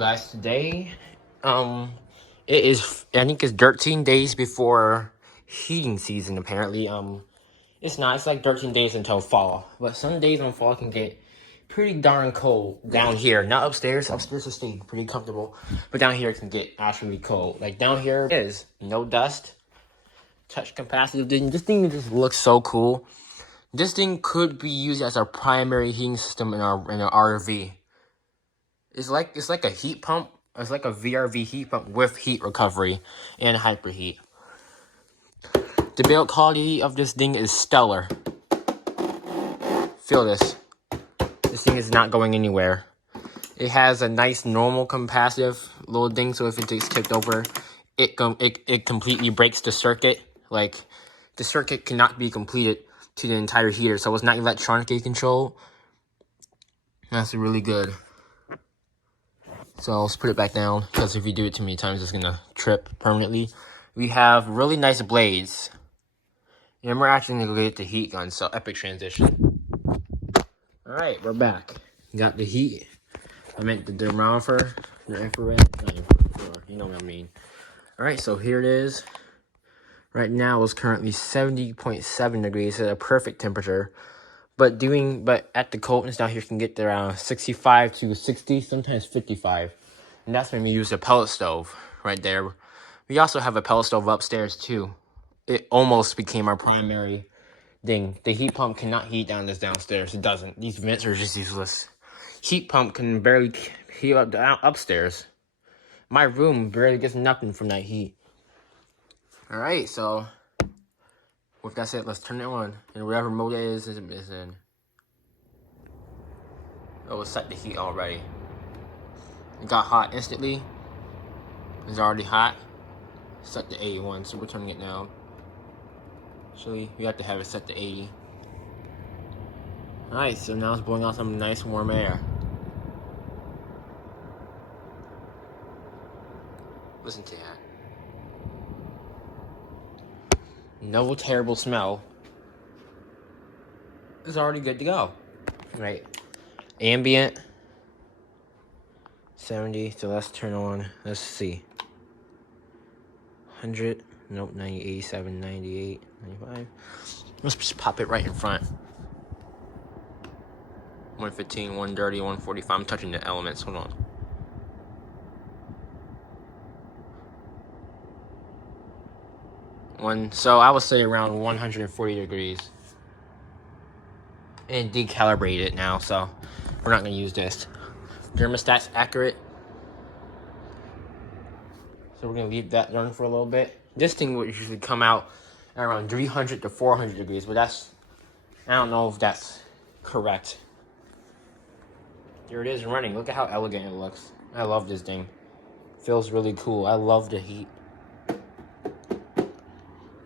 guys, today it is, I think it's 13 days before heating season. Apparently it's not, it's like 13 days until fall, but some days on fall can get pretty darn cold down here. Not upstairs will stay pretty comfortable, but down here it can get actually cold. Like down here is no dust, touch capacitive. This thing just looks so cool. This thing could be used as our primary heating system in our RV. It's like a heat pump. It's like a VRV heat pump with heat recovery and hyperheat. The build quality of this thing is stellar. Feel this. This thing is not going anywhere. It has a nice normal capacitive little thing, so if it gets tipped over, it completely breaks the circuit. Like the circuit cannot be completed to the entire heater, so it's not electronically controlled. That's really good. So let's put it back down, because if you do it too many times, it's gonna trip permanently. We have really nice blades. And we're actually gonna go get the heat gun, so epic transition. Alright, we're back. Got the heat. I meant the thermometer, the infrared, not infrared, you know what I mean. Alright, so here it is. Right now it's currently 70.7 degrees, so a perfect temperature. But at the coldness down here can get to around 65 to 60, sometimes 55. And that's when we use a pellet stove right there. We also have a pellet stove upstairs too. It almost became our primary thing. The heat pump cannot heat down this downstairs. It doesn't. These vents are just useless. Heat pump can barely heat up upstairs. My room barely gets nothing from that heat. Alright, so with that said, let's turn it on. And whatever mode it is in. Oh, it's set the heat already. It got hot instantly. It's already hot. Set to 81, so we're turning it down. Actually, we have to have it set to 80. Alright, so now it's blowing out some nice warm air. Listen to that. No terrible smell. It's already good to go. Right. Ambient 70. So let's turn on. Let's see. 100. Nope. 90, 87, 98, 95. Let's just pop it right in front. 115, 130, 145. I'm touching the elements. Hold on. So I would say around 140 degrees. And decalibrate it now, so we're not going to use this. Thermostat's accurate. So we're going to leave that run for a little bit. This thing would usually come out at around 300 to 400 degrees, but I don't know if that's correct. There it is running. Look at how elegant it looks. I love this thing. Feels really cool. I love the heat.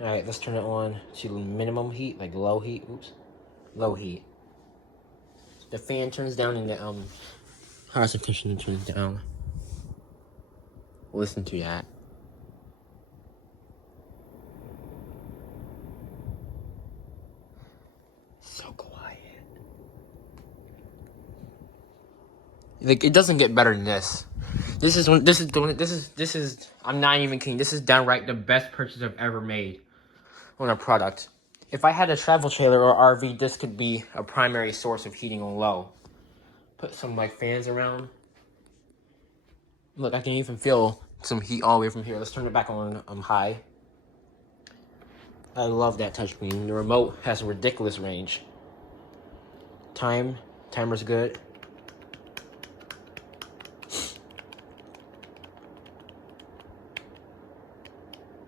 Alright, let's turn it on to minimum heat, like low heat. Oops. Low heat. The fan turns down and the power conditioner turns down. Listen to that. So quiet. Like it doesn't get better than this. I'm not even kidding. This is downright the best purchase I've ever made on a product. If I had a travel trailer or RV, this could be a primary source of heating on low. Put some like fans around. Look, I can even feel some heat all the way from here. Let's turn it back on high. I love that touchscreen. The remote has a ridiculous range. Timer's good.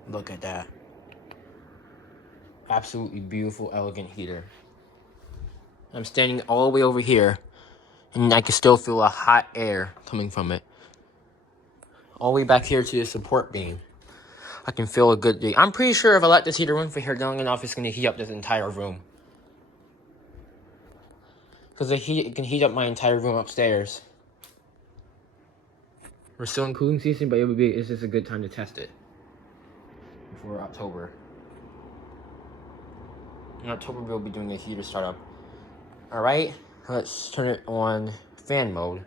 Look at that. Absolutely beautiful, elegant heater. I'm standing all the way over here, and I can still feel a hot air coming from it. All the way back here to the support beam. I can feel a good I'm pretty sure if I let this heater run for here long enough, it's going to heat up this entire room. Because it can heat up my entire room upstairs. We're still in cooling season, but it's just a good time to test it. Before October. In October, we'll be doing a heater startup. Alright, let's turn it on fan mode.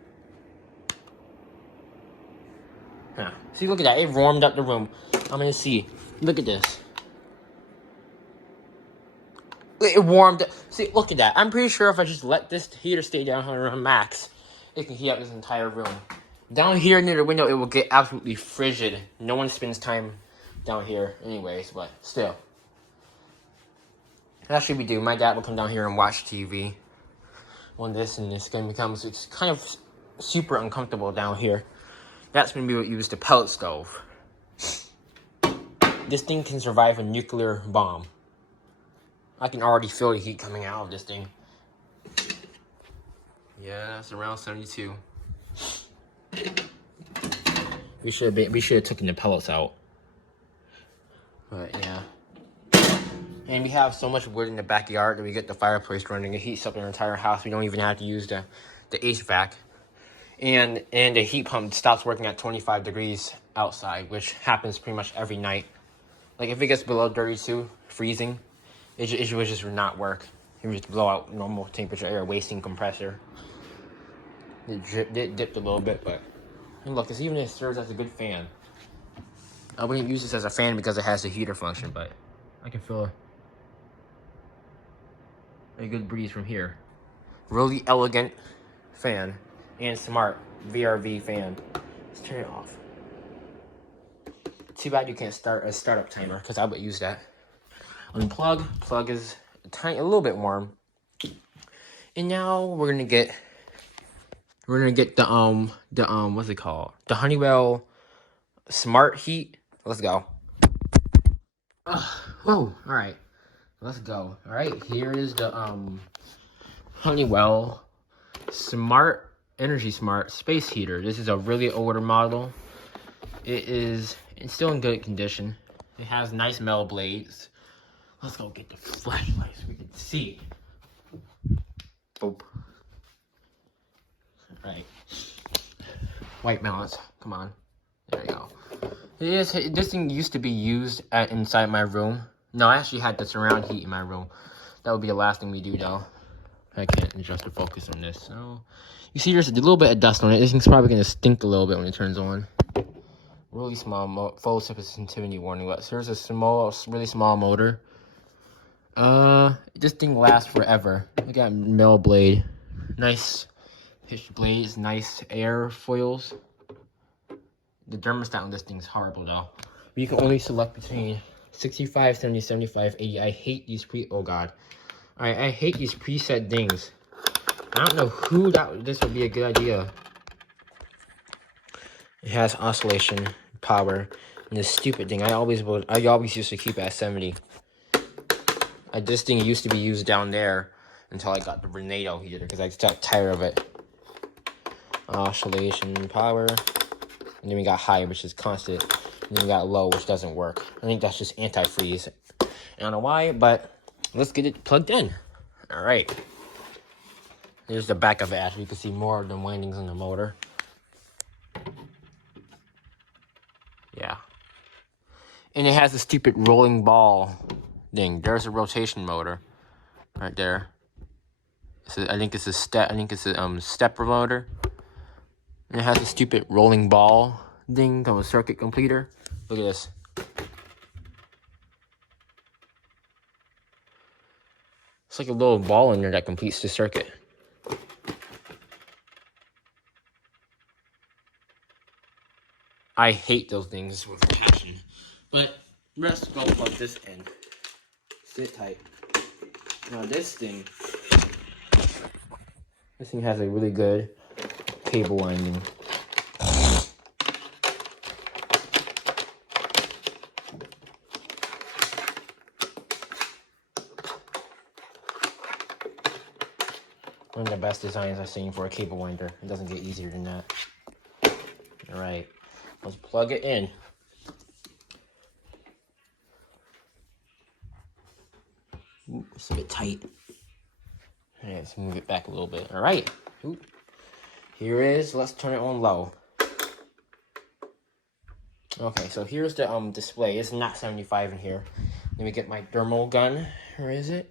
Huh. See, look at that. It warmed up the room. I'm gonna see. Look at this. It warmed up. See, look at that. I'm pretty sure if I just let this heater stay down here on max, it can heat up this entire room. Down here near the window, it will get absolutely frigid. No one spends time down here anyways, but still. That's what we do. My dad will come down here and watch TV on this, and it's going to become, it's kind of super uncomfortable down here. That's when we would use the pellet stove. This thing can survive a nuclear bomb. I can already feel the heat coming out of this thing. Yeah, that's around 72. We should have taken the pellets out. But yeah. And we have so much wood in the backyard that we get the fireplace running. It heats up our entire house. We don't even have to use the HVAC. And the heat pump stops working at 25 degrees outside, which happens pretty much every night. Like if it gets below 32, freezing, it would just not work. It would just blow out normal temperature air, wasting compressor. It dipped a little bit, but and look, it serves as a good fan. I wouldn't use this as a fan because it has the heater function, but I can feel a good breeze from here. Really elegant fan and smart VRV fan. Let's turn it off. Too bad you can't start a startup timer because I would use that. Unplug. Plug is a little bit warm. And now we're gonna get the what's it called? The Honeywell Smart Heat. Let's go. Whoa! All right, let's go. All right, here is the Honeywell Energy Smart Space Heater. This is a really older model. It's still in good condition. It has nice metal blades. Let's go get the flashlight so we can see. Boop. All right. White balance. Come on. There you go. This thing used to be used inside my room. No, I actually had the surround heat in my room. That would be the last thing we do, though. I can't adjust the focus on this. So, you see there's a little bit of dust on it. This thing's probably going to stink a little bit when it turns on. Really small, photosensitivity warning. But there's a really small motor. This thing lasts forever. Look at metal blade. Nice pitched blades, nice air foils. The thermostat on this thing's horrible though. You can only select between 65, 70, 75, 80. I hate these oh god. Alright, I hate these preset things. I don't know who this would be a good idea. It has oscillation power. And this stupid thing, I always used to keep it at 70. This thing used to be used down there until I got the Renato heater because I just got tired of it. Oscillation power. And then we got high, which is constant. And then we got low, which doesn't work. I think that's just antifreeze. I don't know why, but let's get it plugged in. All right. Here's the back of it. Actually, you can see more of the windings on the motor. Yeah. And it has a stupid rolling ball thing. There's a rotation motor right there. I think it's a stepper motor. And it has a stupid rolling ball thing called a circuit completer. Look at this. It's like a little ball in there that completes the circuit. I hate those things with passion. But let's go plug this in. Sit tight. Now this thing has a really good cable winding. One of the best designs I've seen for a cable winder. It doesn't get easier than that. Alright, let's plug it in. Ooh, it's a bit tight. Alright, let's move it back a little bit. Alright. Here is, let's turn it on low. Okay, so here's the display. It's not 75 in here. Let me get my thermal gun. Where is it?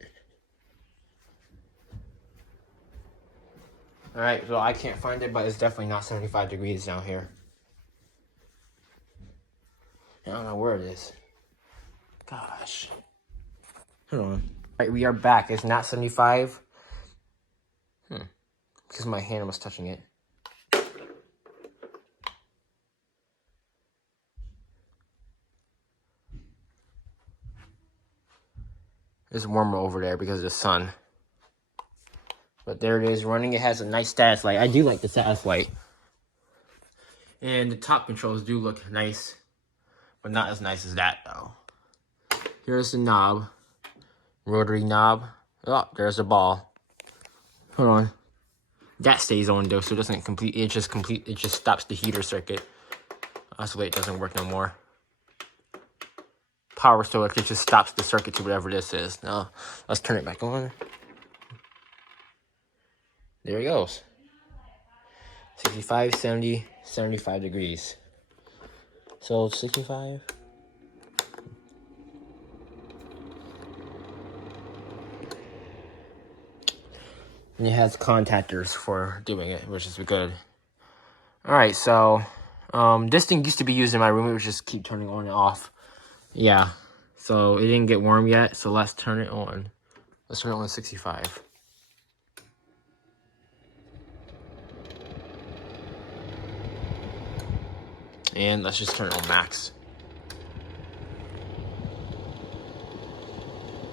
Alright, so I can't find it, but it's definitely not 75 degrees down here. I don't know where it is. Gosh. Hold on. All right, we are back. It's not 75. Because my hand was touching it. It's warmer over there because of the sun. But there it is running. It has a nice status light. I do like the status light. And the top controls do look nice. But not as nice as that, though. Here's the knob. Rotary knob. Oh, there's the ball. Hold on. That stays on, though, so it doesn't complete. It just stops the heater circuit. Oscillate doesn't work no more. Power switch, it just stops the circuit to whatever this is. Now, let's turn it back on. There it goes. 65, 70, 75 degrees. So 65. And it has contactors for doing it, which is good. Alright, so this thing used to be used in my room. It would just keep turning on and off. Yeah. So it didn't get warm yet, so let's turn it on. Let's turn it on to 65. And let's just turn it on max.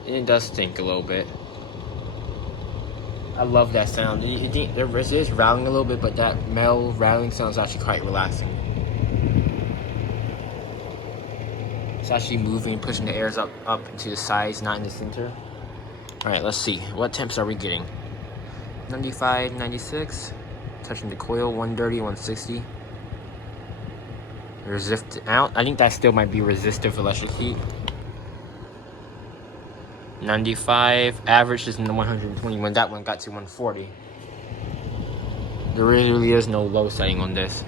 And it does stink a little bit. I love that sound. It is rattling a little bit, but that metal rattling sound is actually quite relaxing. It's actually moving, pushing the airs up into the sides, not in the center. Alright, let's see. What temps are we getting? 95, 96. Touching the coil, 130, 160. I think that still might be resistive electric heat. 95. Average is in the 120 when that one got to 140. There really is no low setting on this.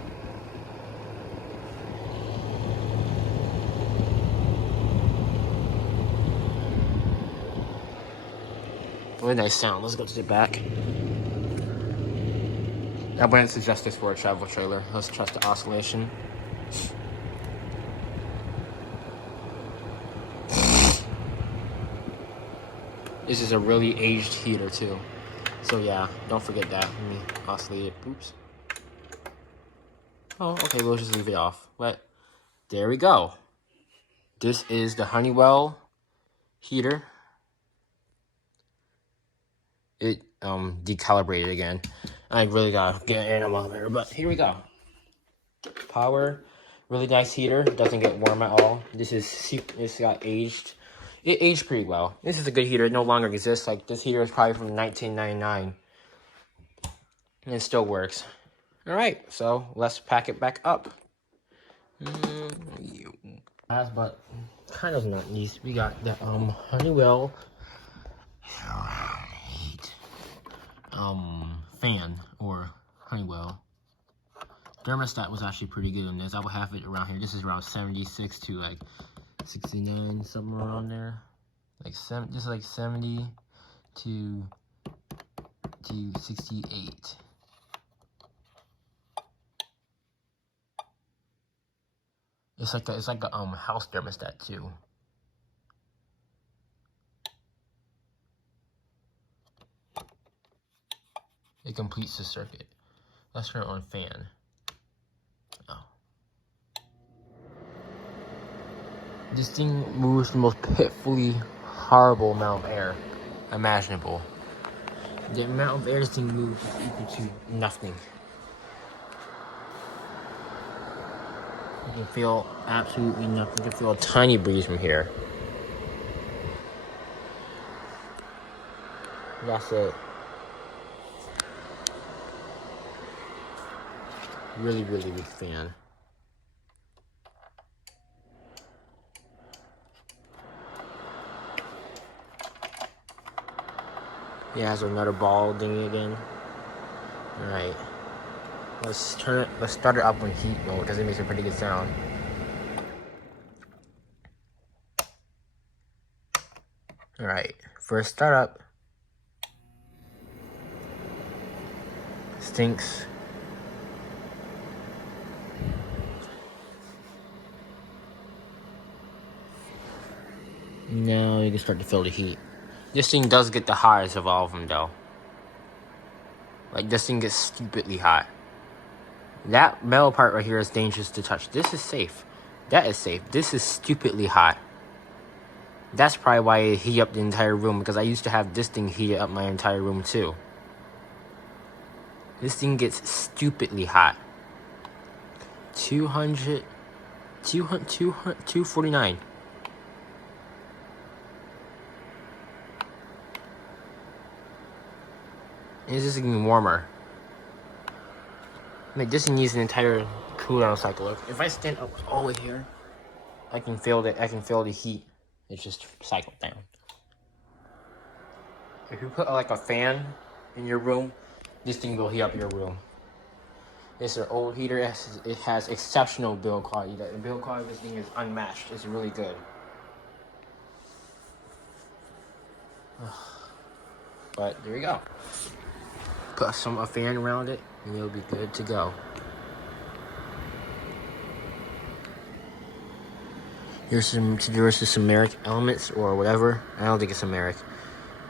Really nice sound. Let's go to the back. I wouldn't suggest this for a travel trailer. Let's trust the oscillation. This is a really aged heater too. So yeah, don't forget that. Let me oscillate it. Oops. Oh, okay, we'll just leave it off. But there we go. This is the Honeywell heater. It decalibrated again. I really gotta get an anemometer, but here we go. Power, really nice heater. Doesn't get warm at all. This got aged. It aged pretty well. This is a good heater. It no longer exists. Like this heater is probably from 1999, and it still works. All right, so let's pack it back up. Last but kind of not least, we got the Honeywell fan, or Honeywell Thermostat was actually pretty good on this. I will have it around here. This is around 76 to like 69, somewhere around there. Like just like 70 to 68. It's like a house thermostat too. It completes the circuit. Let's turn it on fan. Oh. This thing moves the most pitifully horrible amount of air imaginable. The amount of air this thing moves is equal to nothing. You can feel absolutely nothing. You can feel a tiny breeze from here. That's it. Really, really big fan. It has another ball dinging again. Alright. Let's start it up on heat mode because it makes a pretty good sound. Alright. First startup. Stinks. Now you can start to feel the heat. This thing does get the hottest of all of them though. Like this thing gets stupidly hot. That metal part right here is dangerous to touch. This is safe. That is safe. This is stupidly hot. That's probably why it heat up the entire room, because I used to have this thing heat up my entire room too. This thing gets stupidly hot. 249. And it's just getting warmer. Like this thing needs an entire cool down cycle. Look, if I stand up all the way here, I can feel the heat. It's just cycled down. If you put like a fan in your room, this thing will heat up your room. It's an old heater. It has exceptional build quality. The build quality of this thing is unmatched. It's really good. But there you go. Put a fan around it, and you'll be good to go. Here's some Americ elements or whatever. I don't think it's Americ.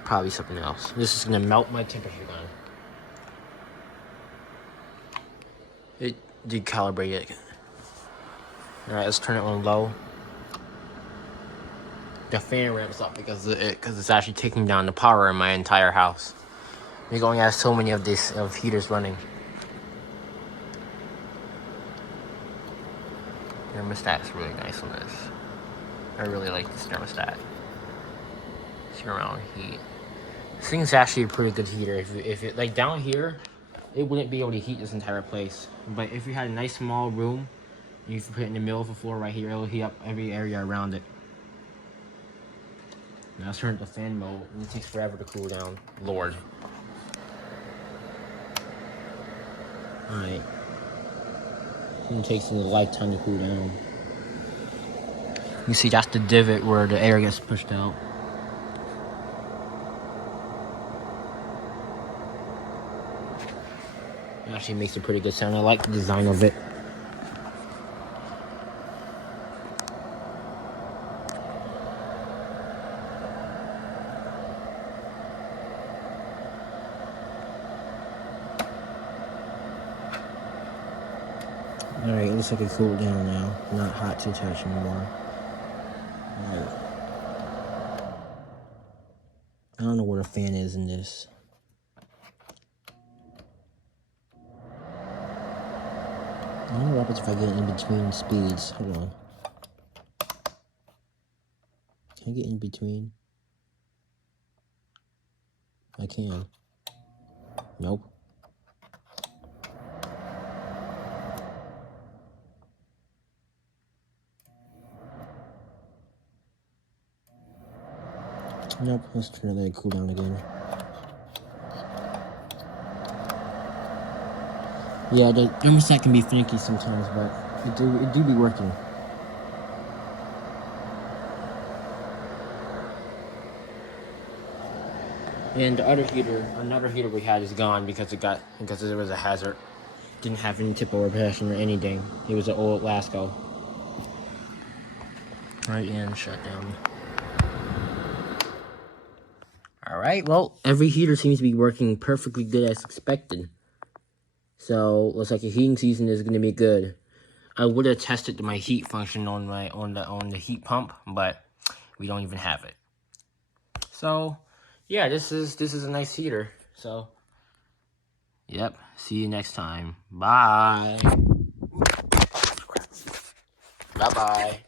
Probably something else. This is gonna melt my temperature down. It decalibrated. Alright, let's turn it on low. The fan ramps up because it's actually taking down the power in my entire house. You only have so many of heaters running. Thermostat's really nice on this. I really like this thermostat. Surround heat. This thing's actually a pretty good heater. If it like down here, it wouldn't be able to heat this entire place. But if you had a nice small room, you can put it in the middle of the floor right here, it'll heat up every area around it. Now let's turn it to fan mode, and it takes forever to cool down. Lord. Alright. It takes a lifetime to cool down. You see, that's the divot where the air gets pushed out. It actually makes a pretty good sound. I like the design of it. Alright, it looks like it cooled down now. Not hot to touch anymore. Alright. I don't know where the fan is in this. I don't know what happens if I get in between speeds. Hold on. Can I get in between? I can. Nope. Nope, let's try to let it cool down again. Yeah, the thermostat can be finicky sometimes, but it do be working. And the other heater, another heater we had is gone because it was a hazard. Didn't have any tip over passion or anything. It was an old Lasco. Right, and shut down. Alright, well, every heater seems to be working perfectly good as expected. So, looks like the heating season is going to be good. I would have tested my heat function on the heat pump, but we don't even have it. So, yeah, this is a nice heater. So, yep, see you next time. Bye. Bye-bye.